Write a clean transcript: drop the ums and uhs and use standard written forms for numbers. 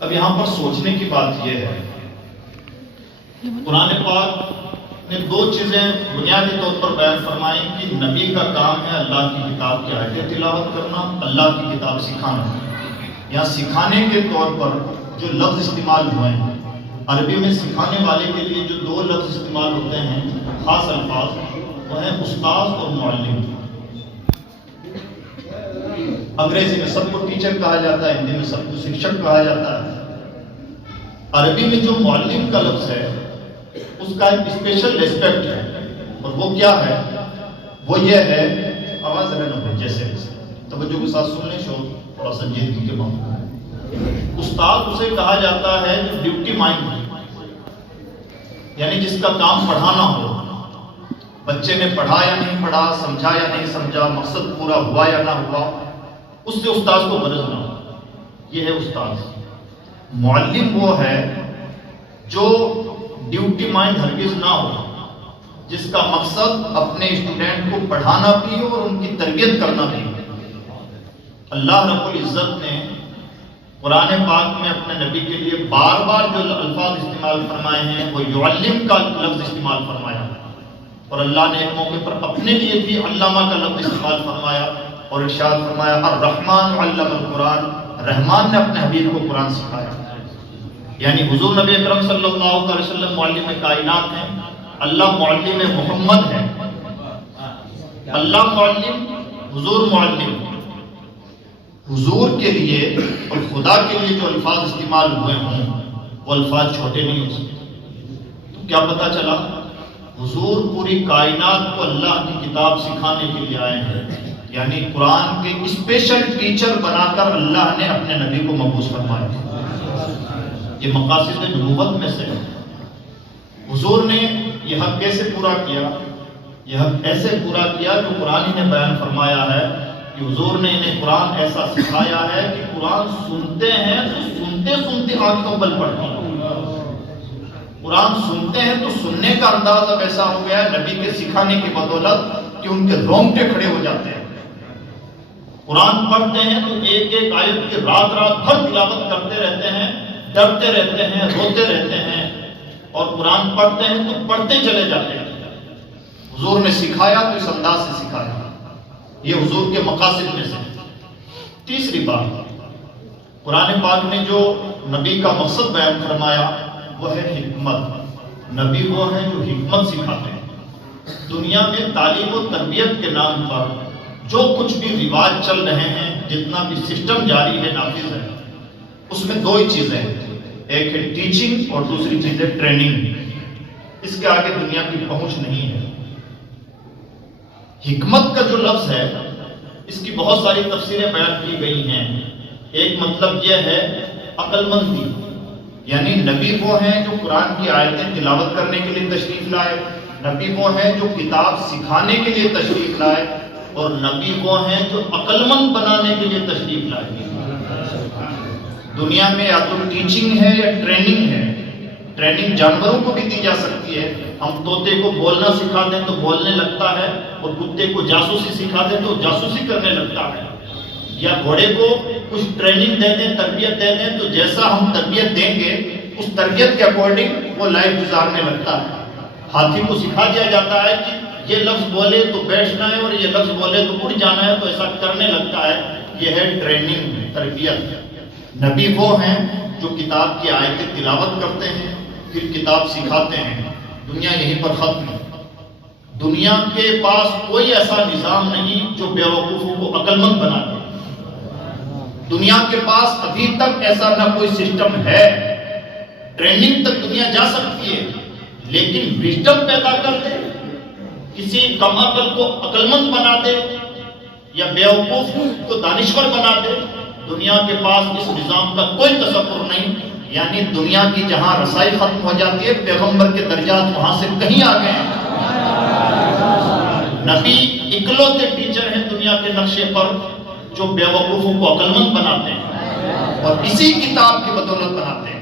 اب یہاں پر سوچنے کی بات یہ ہے، قرآن پاک نے دو چیزیں بنیادی طور پر بیان فرمائی کہ نبی کا کام ہے اللہ کی کتاب کی آیتیں تلاوت کرنا، اللہ کی کتاب سکھانا۔ یہاں سکھانے کے طور پر جو لفظ استعمال ہوئے ہیں، عربی میں سکھانے والے کے لیے جو دو لفظ استعمال ہوتے ہیں خاص الفاظ، وہ ہیں استاذ اور معلم۔ انگریزی میں سب کو ٹیچر کہا جاتا ہے، ہندی میں سب کو شکشک کہا جاتا ہے۔ عربی میں جو معلم کا لفظ ہے اس کا ایک اسپیشل ریسپیکٹ ہے، اور وہ کیا ہے؟ وہ یہ ہے، آواز ہے نا جیسے توجہ کے ساتھ سن لیں، شو تھوڑا سنجیدگی کے بعد۔ استاد اسے کہا جاتا ہے جو ڈیوٹی مائنڈ، یعنی جس کا کام پڑھانا ہو۔ بچے نے پڑھا یا نہیں پڑھا، سمجھا یا نہیں سمجھا، مقصد پورا ہوا یا نہ ہوا، اس سے استاد کو غرض نہ ہو، یہ ہے استاد۔ معلم وہ ہے جو ڈیوٹی مائنڈ ہرگز نہ ہو، جس کا مقصد اپنے اسٹوڈنٹ کو پڑھانا بھی ہو اور ان کی تربیت کرنا بھی ہو۔ اللہ رب العزت نے قرآن پاک میں اپنے نبی کے لیے بار بار جو الفاظ استعمال فرمائے ہیں وہ یعلم کا لفظ استعمال فرمایا، اور اللہ نے ایک موقع پر اپنے لیے بھی علامہ کا لفظ استعمال فرمایا اور ارشاد فرمایا الرحمن علم القرآن، رحمان نے اپنے حبیب کو قرآن سکھایا۔ یعنی حضور نبی اکرم صلی اللہ علیہ وسلم معلم کائنات ہیں، اللہ معلم محمد ہے۔ اللہ معلم، حضور معلم۔ حضور کے لیے اور خدا کے لیے جو الفاظ استعمال ہوئے ہوں وہ الفاظ چھوٹے نہیں ہو سکتے۔ تو کیا پتہ چلا؟ حضور پوری کائنات کو اللہ کی کتاب سکھانے کے لیے آئے ہیں، یعنی قرآن کے اسپیشل ٹیچر بنا کر اللہ نے اپنے نبی کو مبعوث فرمایا۔ یہ مقاصد نبوت میں سے ہے۔ حضور نے یہ حق کیسے پورا کیا؟ یہ حق ایسے پورا کیا جو قرآن نے بیان فرمایا ہے کہ حضور نے انہیں قرآن ایسا سکھایا ہے کہ قرآن سنتے ہیں تو سنتے سنتے آنکھوں بل پڑتی ہیں۔ قرآن سنتے ہیں تو سننے کا انداز اب ایسا ہو گیا ہے نبی کے سکھانے کی بدولت کہ ان کے رونگٹے کھڑے ہو جاتے ہیں۔ قرآن پڑھتے ہیں تو ایک ایک آیت کی رات رات بھر تلاوت کرتے رہتے ہیں، ڈرتے رہتے ہیں، روتے رہتے ہیں، اور قرآن پڑھتے ہیں تو پڑھتے چلے جاتے ہیں۔ حضور نے سکھایا تو اس انداز سے سکھایا، یہ حضور کے مقاصد میں سے۔ تیسری بات، قرآن پاک نے جو نبی کا مقصد بیان فرمایا وہ ہے حکمت۔ نبی وہ ہیں جو حکمت سکھاتے ہیں۔ دنیا میں تعلیم و تربیت کے نام پر جو کچھ بھی رواج چل رہے ہیں، جتنا بھی سسٹم جاری ہے، نافذ ہے، اس میں دو ہی چیزیں ہیں، ایک ہے ٹیچنگ اور دوسری چیز ہے ٹریننگ۔ اس کے آگے دنیا کی پہنچ نہیں ہے۔ حکمت کا جو لفظ ہے اس کی بہت ساری تفسیریں بیان کی گئی ہیں۔ ایک مطلب یہ ہے عقل مندی، یعنی نبی وہ ہیں جو قرآن کی آیتیں تلاوت کرنے کے لیے تشریف لائے، نبی وہ ہیں جو کتاب سکھانے کے لیے تشریف لائے، اور نبی وہ ہیں جو عقل مند بنانے کے لیے تشریف لائے۔ دنیا میں یا تو ٹیچنگ ہے یا ٹریننگ ہے۔ ٹریننگ جانوروں کو بھی دی جا سکتی ہے، ہم طوطے کو بولنا سکھا دیں تو بولنے لگتا ہے، اور کتے کو جاسوسی سکھا دیں تو جاسوسی کرنے لگتا ہے، یا گھوڑے کو کچھ ٹریننگ دے دیں، تربیت دے دیں تو جیسا ہم تربیت دیں گے اس تربیت کے اکارڈنگ وہ لائف گزارنے لگتا ہے۔ ہاتھی کو سکھا دیا جاتا ہے کہ یہ لفظ بولے تو بیٹھنا ہے اور یہ لفظ بولے تو اڑ جانا ہے، تو ایسا کرنے لگتا ہے۔ یہ ہے ٹریننگ، تربیت۔ نبی وہ ہیں جو کتاب کی آیتیں تلاوت کرتے ہیں، پھر کتاب سکھاتے ہیں۔ دنیا یہیں پر ختم ہے۔ دنیا کے پاس کوئی ایسا نظام نہیں جو بیوقوفوں کو عقل مند بنا دے۔ دنیا کے پاس ابھی تک ایسا نہ کوئی سسٹم ہے۔ ٹریننگ تک دنیا جا سکتی ہے، لیکن وزڈم پیدا کر دے، کسی کم عقل کو عقل مند بنا دے یا بیوقوف کو دانشور بنا دے، دنیا کے پاس اس نظام کا کوئی تصور نہیں۔ یعنی دنیا کی جہاں رسائی ختم ہو جاتی ہے، پیغمبر کے درجات وہاں سے کہیں آگے ہیں۔ نبی اکلوتے ٹیچر ہیں دنیا کے نقشے پر جو بیوقوفوں کو عقل مند بناتے ہیں، اور اسی کتاب کی بدولت بناتے ہیں۔